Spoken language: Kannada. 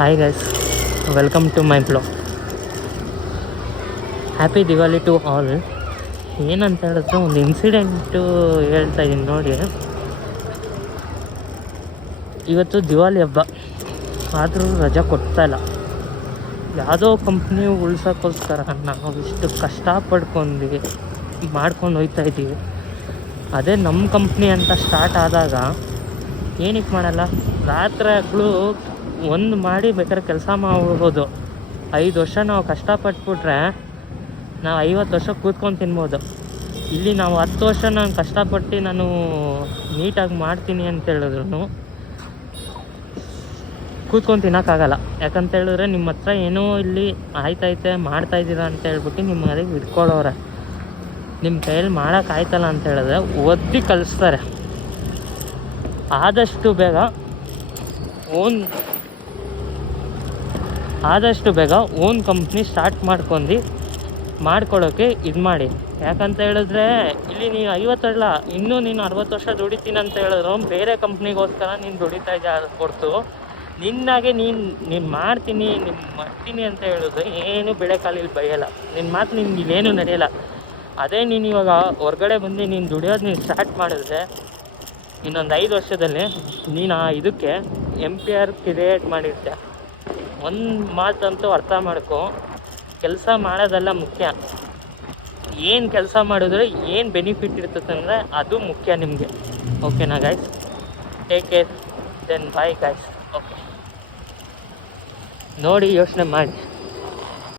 Hi guys, welcome to my blog. Happy Diwali to all. ಏನಂತ ಹೇಳಿದ್ರೆ ಒಂದು ಇನ್ಸಿಡೆಂಟು ಹೇಳ್ತಾ ಇದ್ದೀನಿ ನೋಡಿ. ಇವತ್ತು ದಿವಾಲಿ ಹಬ್ಬ ಆದರೂ ರಜಾ ಕೊಡ್ತಾಯಿಲ್ಲ. ಯಾವುದೋ ಕಂಪ್ನಿ ಉಳ್ಸೋಕ್ಕೋಸ್ಕರ ನಾವು ಇಷ್ಟು ಕಷ್ಟಪಡ್ಕೊಂಡು ಮಾಡ್ಕೊಂಡು ಹೋಗ್ತಾಯಿದ್ದೀವಿ. ಅದೇ ನಮ್ಮ ಕಂಪ್ನಿ ಅಂತ ಸ್ಟಾರ್ಟ್ ಆದಾಗ ಏನಕ್ಕೆ ಮಾಡಲ್ಲ, ರಾತ್ರಿ ಹಗಲು ಒಂದು ಮಾಡಿ ಬೇಕಾದ್ರೆ ಕೆಲಸ ಮಾಡ್ಬೋದು. 5 ವರ್ಷ ನಾವು ಕಷ್ಟಪಟ್ಬಿಟ್ರೆ ನಾವು 50 ವರ್ಷ ಕೂತ್ಕೊಂಡು ತಿನ್ಬೋದು. ಇಲ್ಲಿ ನಾವು 10 ವರ್ಷ ನಾನು ಕಷ್ಟಪಟ್ಟು ನಾನು ನೀಟಾಗಿ ಮಾಡ್ತೀನಿ ಅಂತ ಹೇಳಿದ್ರು ಕೂತ್ಕೊಂಡು ತಿನ್ನೋಕ್ಕಾಗಲ್ಲ. ಯಾಕಂತ ಹೇಳಿದ್ರೆ ನಿಮ್ಮ ಹತ್ರ ಏನೋ ಇಲ್ಲಿ ಆಯ್ತೈತೆ ಮಾಡ್ತಾಯಿದ್ದೀರಾ ಅಂತ ಹೇಳ್ಬಿಟ್ಟು ನಿಮ್ಮ ಮನೆಗೆ ಇಟ್ಕೊಳ್ಳೋರೆ. ನಿಮ್ಮ ಕೈಯಲ್ಲಿ ಮಾಡೋಕ್ಕಾಯ್ತಲ್ಲ ಅಂತ ಹೇಳಿದ್ರೆ ಒದ್ದಿ ಕಲಿಸ್ತಾರೆ. ಆದಷ್ಟು ಬೇಗ ಓನ್ ಕಂಪ್ನಿ ಸ್ಟಾರ್ಟ್ ಮಾಡ್ಕೊಳ್ಳೋಕ್ಕೆ ಇದು ಮಾಡಿ. ಯಾಕಂತ ಹೇಳಿದ್ರೆ ಇಲ್ಲಿ ನೀನು 50 ಅಲ್ಲ, ಇನ್ನೂ ನೀನು 60 ವರ್ಷ ದುಡಿತೀನಿ ಅಂತ ಹೇಳಿದ್ರು ಬೇರೆ ಕಂಪ್ನಿಗೋಸ್ಕರ ನೀನು ದುಡಿತಾ ಇದ್ದೆ. ಅದು ಕೊಡ್ತು ನಿನ್ನಾಗೆ ನೀನು ಮಾಡ್ತೀನಿ ಅಂತ ಹೇಳಿದ್ರೆ ಏನು ಬೆಳೆ ಕಾಲಿಲ್ಲಿ ಬೈಯಲ್ಲ. ನಿನ್ನ ಮಾತು ನಿನ್ಗೆ ಇಲ್ಲೇನು ನಡೆಯಲ್ಲ. ಅದೇ ನೀನು ಇವಾಗ ಹೊರಗಡೆ ಬಂದು ನೀನು ದುಡಿಯೋದು ನೀನು ಸ್ಟಾರ್ಟ್ ಮಾಡಿದ್ರೆ ಇನ್ನೊಂದು 5 ವರ್ಷದಲ್ಲಿ ನೀನು ಇದಕ್ಕೆ MPR ಕ್ರಿಯೇಟ್ ಮಾಡಿರ್ತೆ. ಒಂದು ಮಾತಂತೂ ಅರ್ಥ ಮಾಡ್ಕೊ, ಕೆಲಸ ಮಾಡೋದೆಲ್ಲ ಮುಖ್ಯ. ಏನು ಕೆಲಸ ಮಾಡಿದ್ರೆ ಏನು ಬೆನಿಫಿಟ್ ಇರ್ತದೆ ಅಂದರೆ ಅದು ಮುಖ್ಯ ನಿಮಗೆ. ಓಕೆನಾ guys? Take care, then bye guys. Okay, ನೋಡಿ ಯೋಚನೆ ಮಾಡಿ.